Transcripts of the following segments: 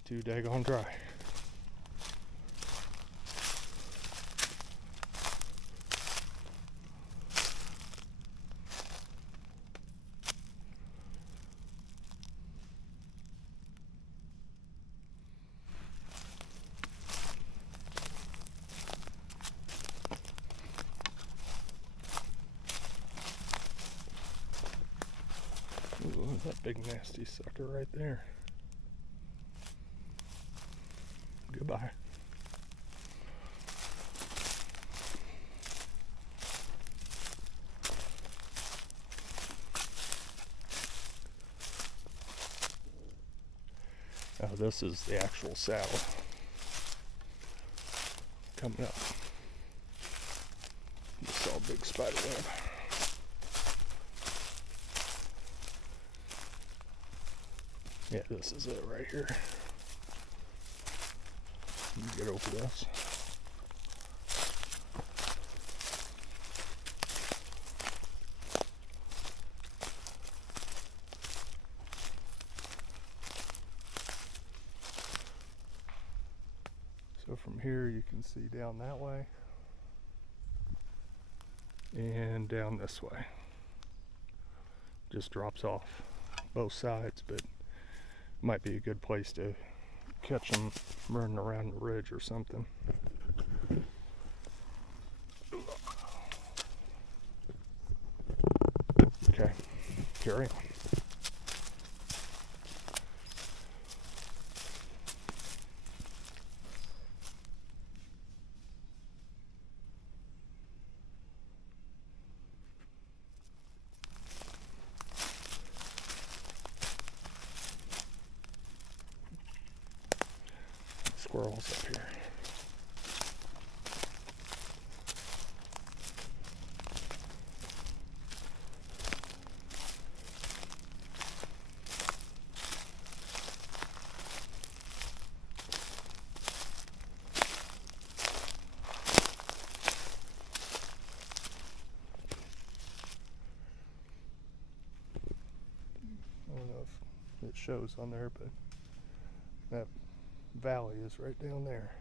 It's too daggone dry. Ooh, that big nasty sucker right there. Goodbye. Now this is the actual saddle coming up. You saw a big spider web. Yeah, this is it right here. Let me get over this. So from here you can see down that way and down this way. Just drops off both sides, but might be a good place to catch them running around the ridge or something. Okay, carry on. Squirrels up here. I don't know if it shows on there, but that valley is right down there.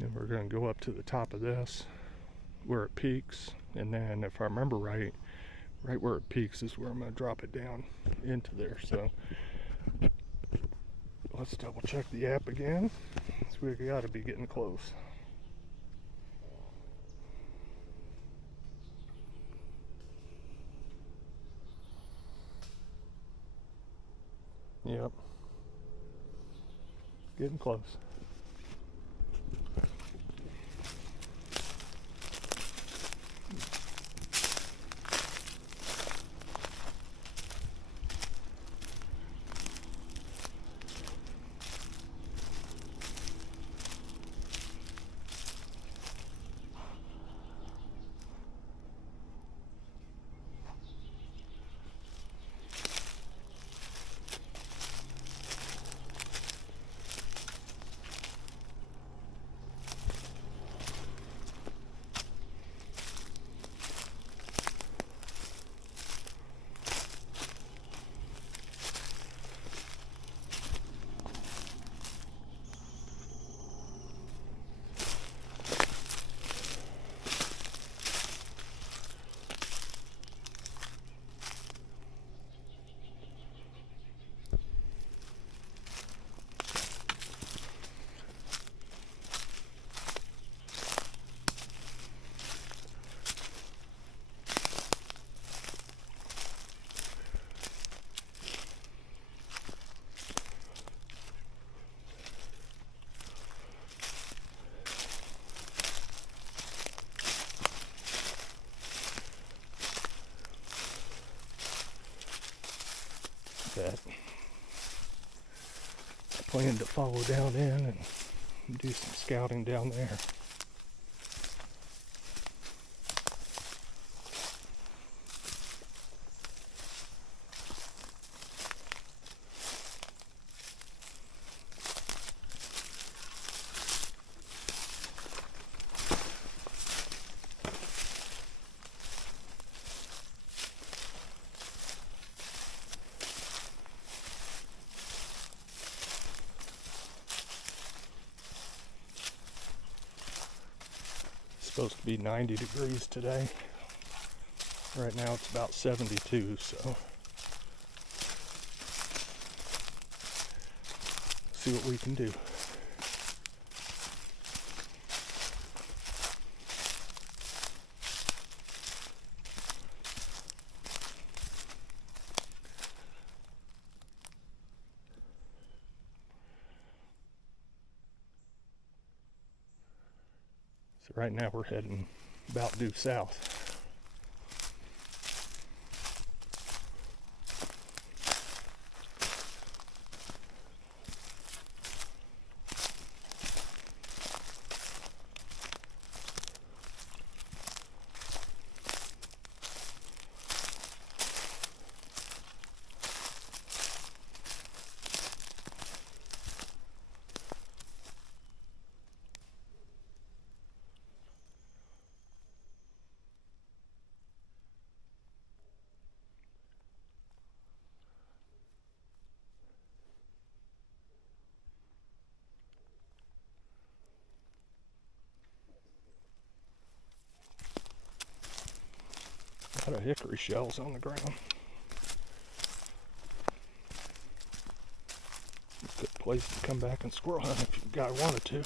And we're going to go up to the top of this where it peaks, and then if I remember right where it peaks is where I'm going to drop it down into there. So let's double check the app again. So we got to be getting close. Yep. Getting close. That I plan to follow down in and do some scouting down there. Supposed to be 90 degrees today. Right now it's about 72, so see what we can do. So right now we're heading about due south. A lot of hickory shells on the ground. Good place to come back and squirrel hunt if you guy wanted to.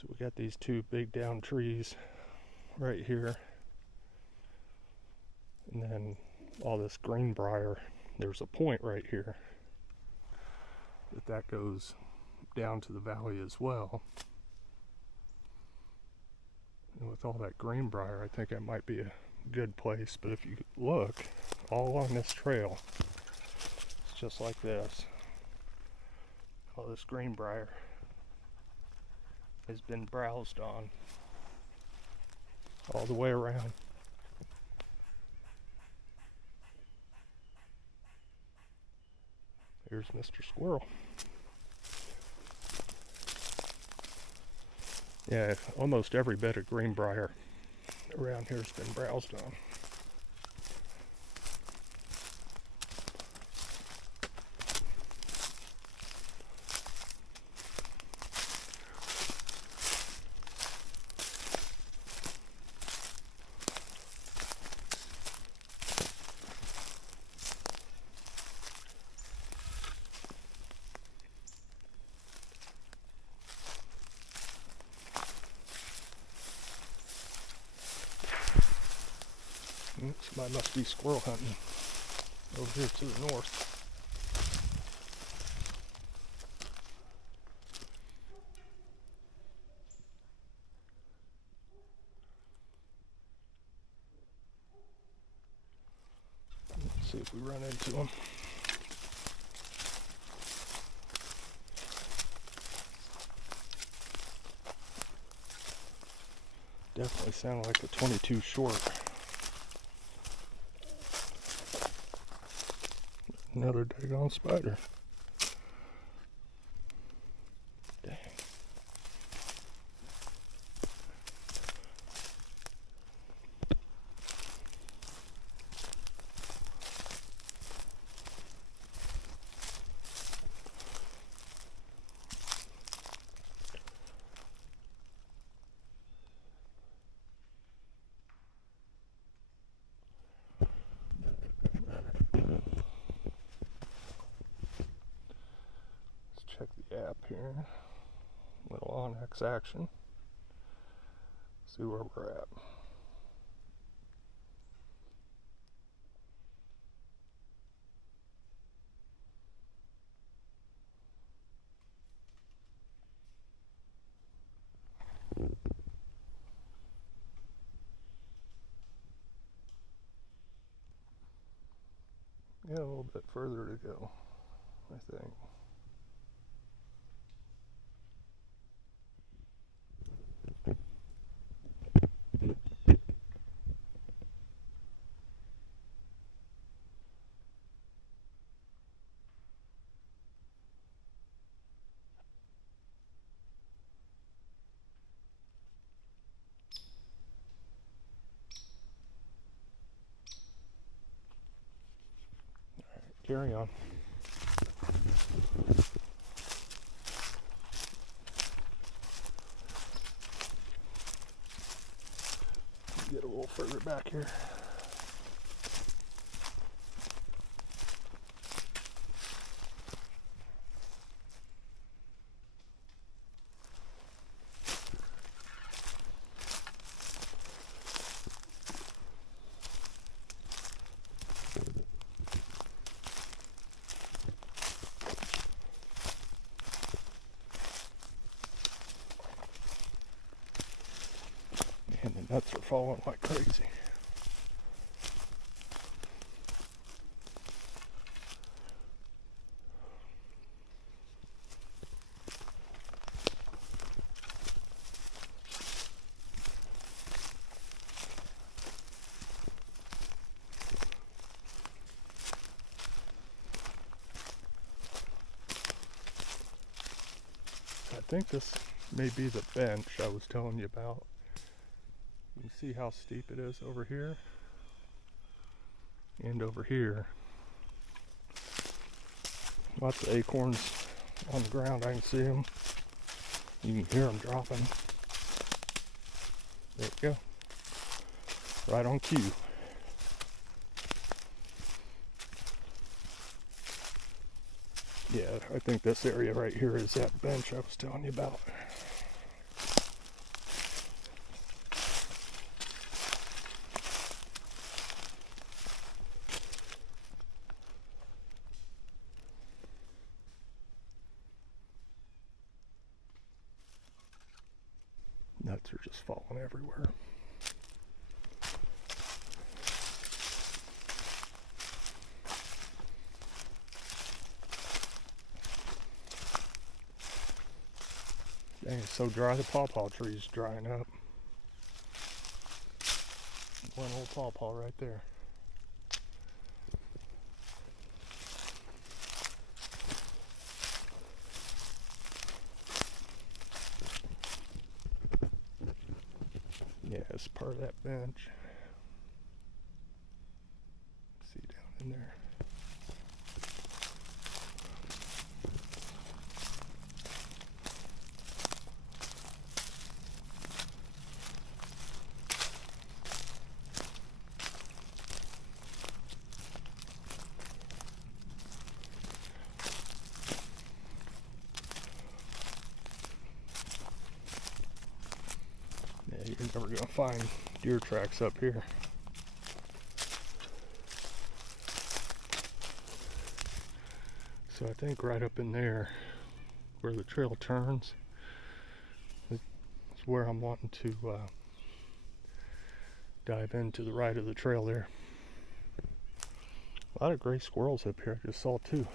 So we got these two big down trees right here, and then all this greenbrier. There's a point right here that goes down to the valley as well. And with all that greenbrier, I think that might be a good place. But if you look all along this trail, it's just like this. All this greenbrier has been browsed on all the way around. Here's Mr. Squirrel. Yeah, almost every bit of greenbrier around here has been browsed on. Somebody must be squirrel hunting over here to the north. Let's see if we run into them. Definitely sound like a 22 short. Another daggone spider. Dang. Check the app here. Little Onyx action. See where we're at. little bit further to go, I think. Carry on. Get a little further back here. And the nuts are falling like crazy. I think this may be the bench I was telling you about. You can see how steep it is over here and over here. Lots of acorns on the ground. I can see them. You can hear them dropping. There we go. Right on cue. Yeah, I think this area right here is that bench I was telling you about. Nuts are just falling everywhere. Dang, it's so dry, the pawpaw tree's drying up. One old pawpaw right there. Yeah, it's part of that bench. See down in there. Yeah, you're never gonna find deer tracks up here. So I think right up in there, where the trail turns, is where I'm wanting to dive into the right of the trail there. A lot of gray squirrels up here, I just saw too.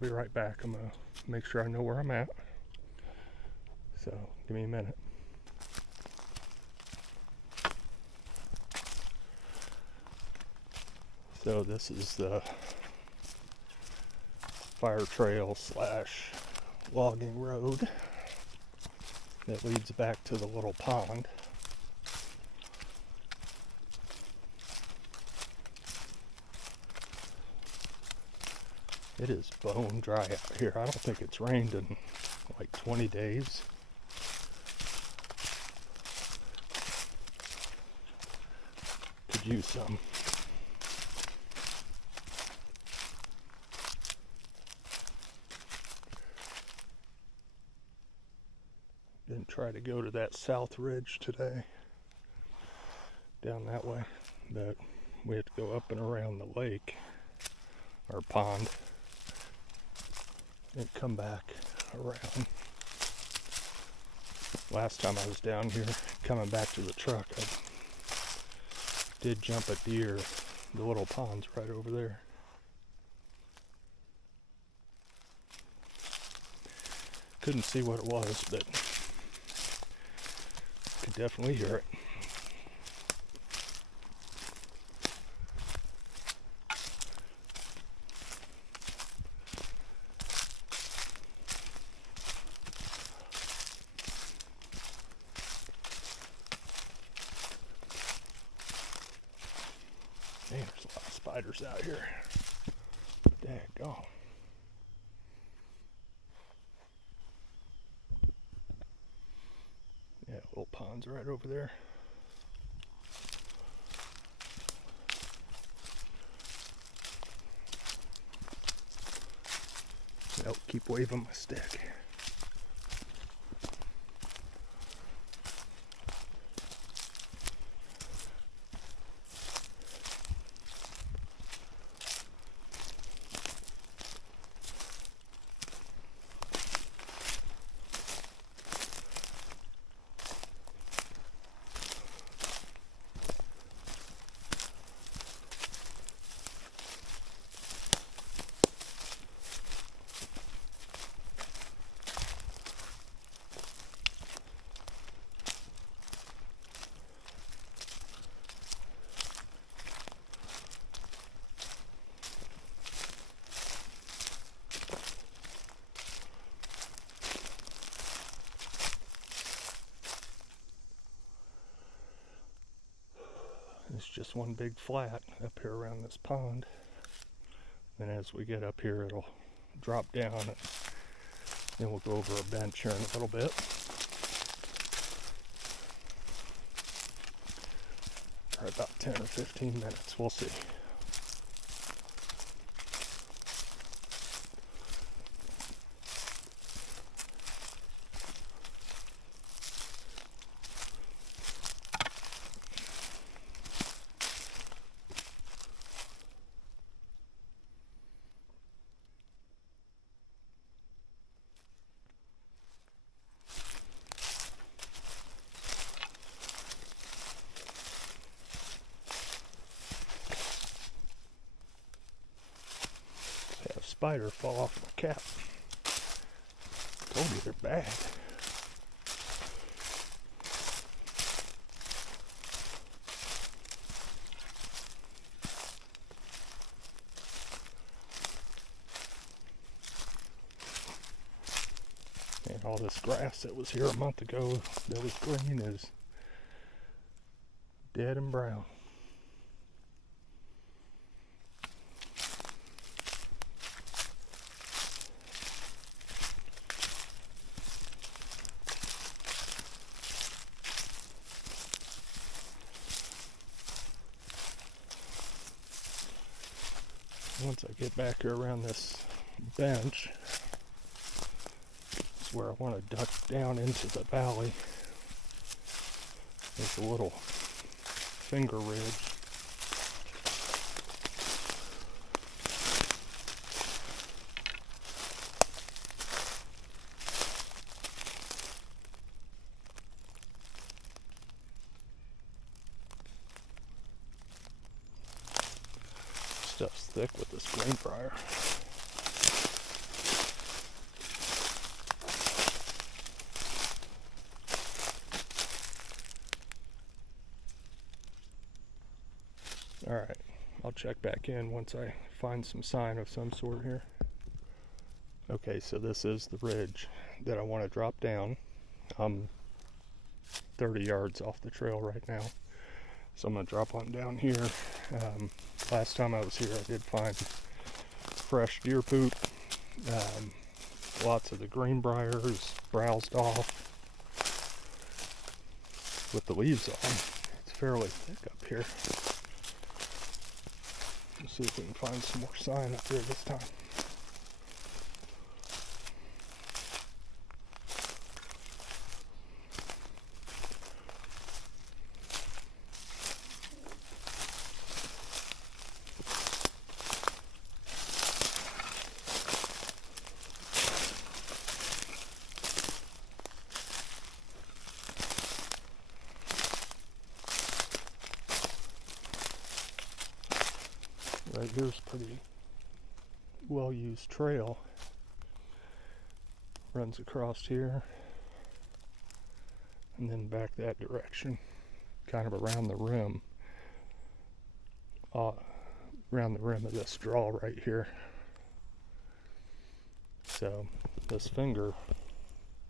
be right back. I'm gonna make sure I know where I'm at. So give me a minute. So this is the fire trail / logging road that leads back to the little pond. It is bone dry out here. I don't think it's rained in like 20 days. Could use some. Didn't try to go to that south ridge today, down that way, but we had to go up and around the lake, or pond, and come back around. Last time I was down here, coming back to the truck, I did jump a deer. The little pond's right over there. Couldn't see what it was, but could definitely hear it. Man, there's a lot of spiders out here. Daggone. Yeah, little pond's right over there. Nope, keep waving my stick. It's just one big flat up here around this pond. Then as we get up here, it'll drop down, and then we'll go over a bench here in a little bit. For about 10 or 15 minutes, we'll see. Spider fall off my cap. Told you they're bad. And all this grass that was here a month ago that was green is dead and brown. Once I get back here around this bench, is where I want to duck down into the valley. There's a little finger ridge. Stuff's thick with this greenbrier. Alright, I'll check back in once I find some sign of some sort here. Okay, so this is the ridge that I want to drop down. I'm 30 yards off the trail right now, so I'm going to drop on down here. Last time I was here I did find fresh deer poop. Lots of the greenbriers browsed off with the leaves on. It's fairly thick up here. Let's see if we can find some more sign up here this time. Right here's a pretty well used trail. Runs across here and then back that direction, kind of around the rim. Around the rim of this draw right here. So this finger,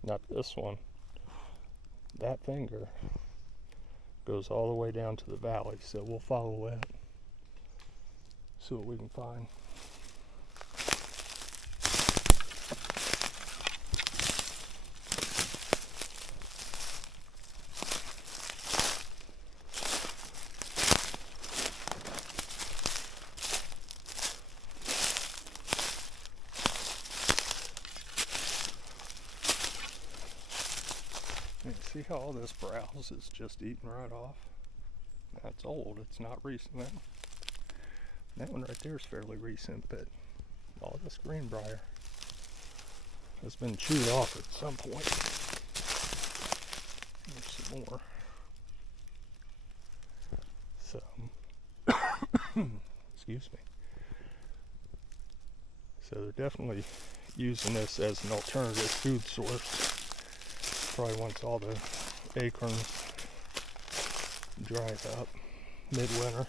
not this one, that finger goes all the way down to the valley, so we'll follow it. See what we can find. And see how all this browse is just eating right off? That's old, it's not recent. That one right there is fairly recent, but all this greenbrier has been chewed off at some point. There's some more. So, excuse me. So they're definitely using this as an alternative food source. Probably once all the acorns dry up midwinter.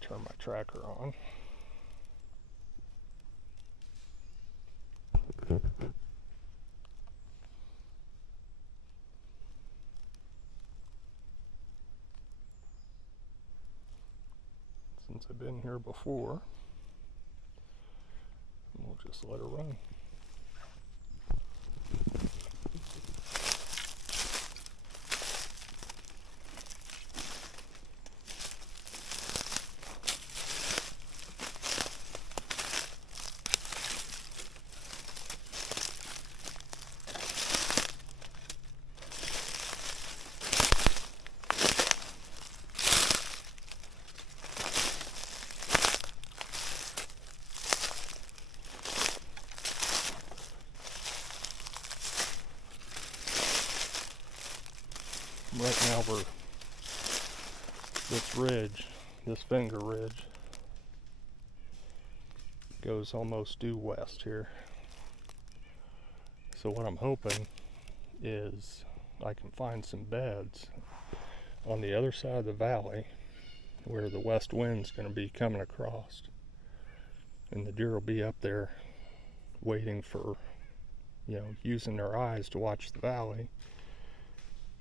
Turn my tracker on. Since I've been here before, we'll just let her run. Right now this ridge, this finger ridge, goes almost due west here. So what I'm hoping is I can find some beds on the other side of the valley where the west wind's going to be coming across. And the deer will be up there waiting for, using their eyes to watch the valley,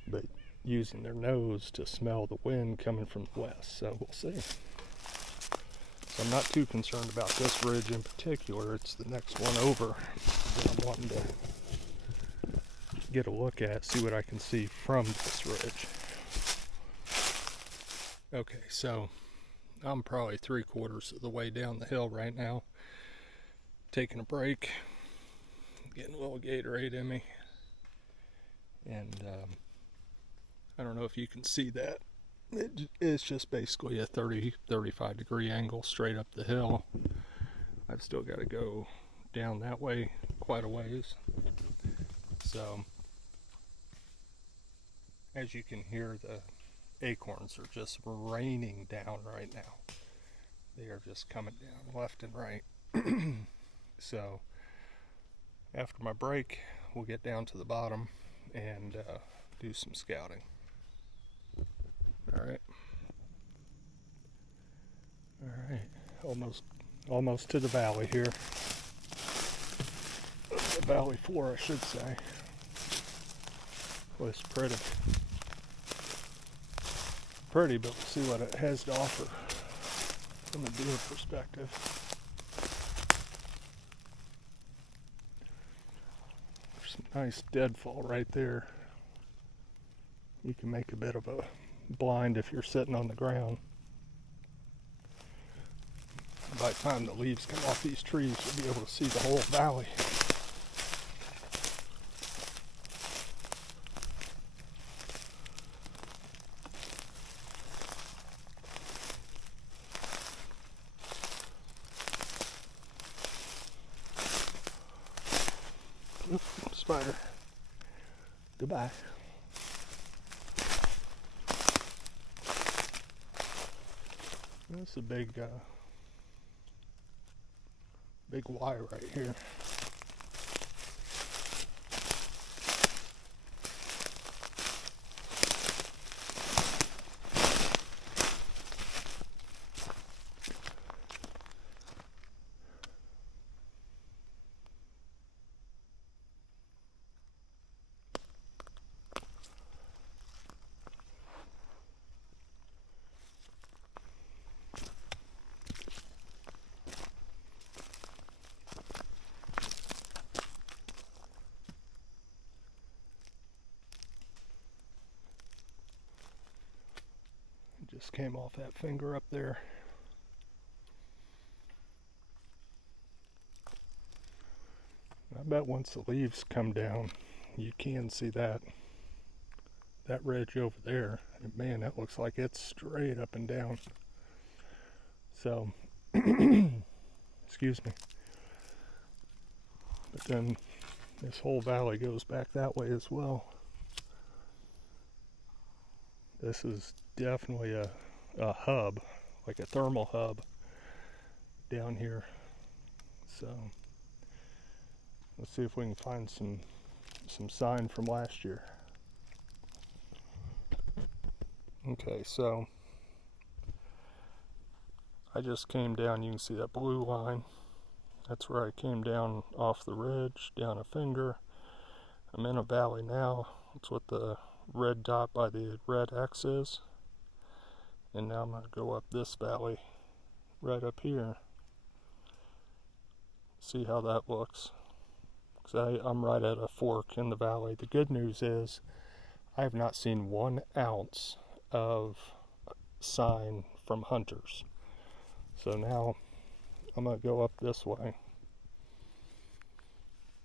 but using their nose to smell the wind coming from the west. So we'll see. So I'm not too concerned about this ridge in particular. It's the next one over that I'm wanting to get a look at, see what I can see from this ridge. Okay, so I'm probably 3/4 of the way down the hill right now, taking a break, getting a little Gatorade in me, and I don't know if you can see that. It's just basically a 30-35 degree angle straight up the hill. I've still got to go down that way quite a ways. So as you can hear, the acorns are just raining down right now. They are just coming down left and right. So after my break, we'll get down to the bottom and do some scouting. All right. Almost to the valley here. The valley floor, I should say. Well, it's pretty. Pretty, but we'll see what it has to offer from a deer perspective. There's some nice deadfall right there. You can make a bit of a blind if you're sitting on the ground. By the time the leaves come off these trees, you'll be able to see the whole valley. Oop, spider. Goodbye. That's a big Y right here. Just came off that finger up there. I bet once the leaves come down, you can see that ridge over there. And man, that looks like it's straight up and down. So, excuse me. But then this whole valley goes back that way as well. This is definitely a hub, like a thermal hub down here. So let's see if we can find some sign from last year. Okay, so I just came down. You can see that blue line. That's where I came down off the ridge, down a finger. I'm in a valley now. That's what the red dot by the red X is. And now I'm going to go up this valley right up here. See how that looks. Because I'm right at a fork in the valley. The good news is I have not seen 1 ounce of sign from hunters. So now I'm going to go up this way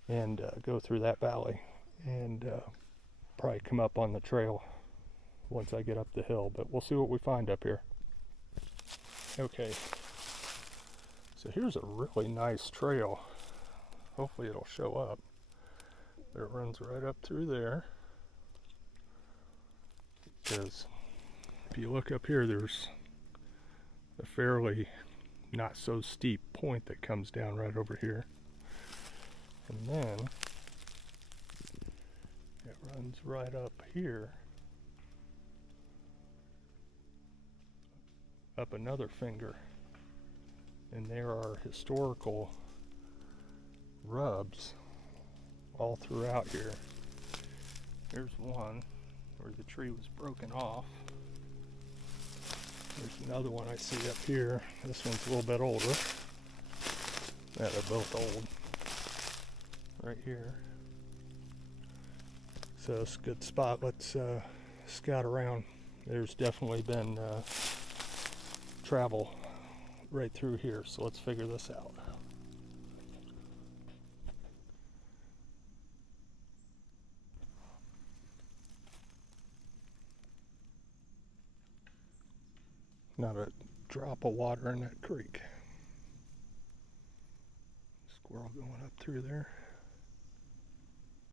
and go through that valley and probably come up on the trail once I get up the hill, but we'll see what we find up here. Okay, so here's a really nice trail. Hopefully it'll show up. But it runs right up through there. Because if you look up here, there's a fairly not so steep point that comes down right over here. And then it runs right up here, up another finger. And there are historical rubs all throughout here. There's one where the tree was broken off. There's another one I see up here. This one's a little bit older. Yeah, they're both old. Right here. So it's a good spot. Let's scout around. There's definitely been travel right through here, so let's figure this out. Not a drop of water in that creek. It's Squirrel going up through there.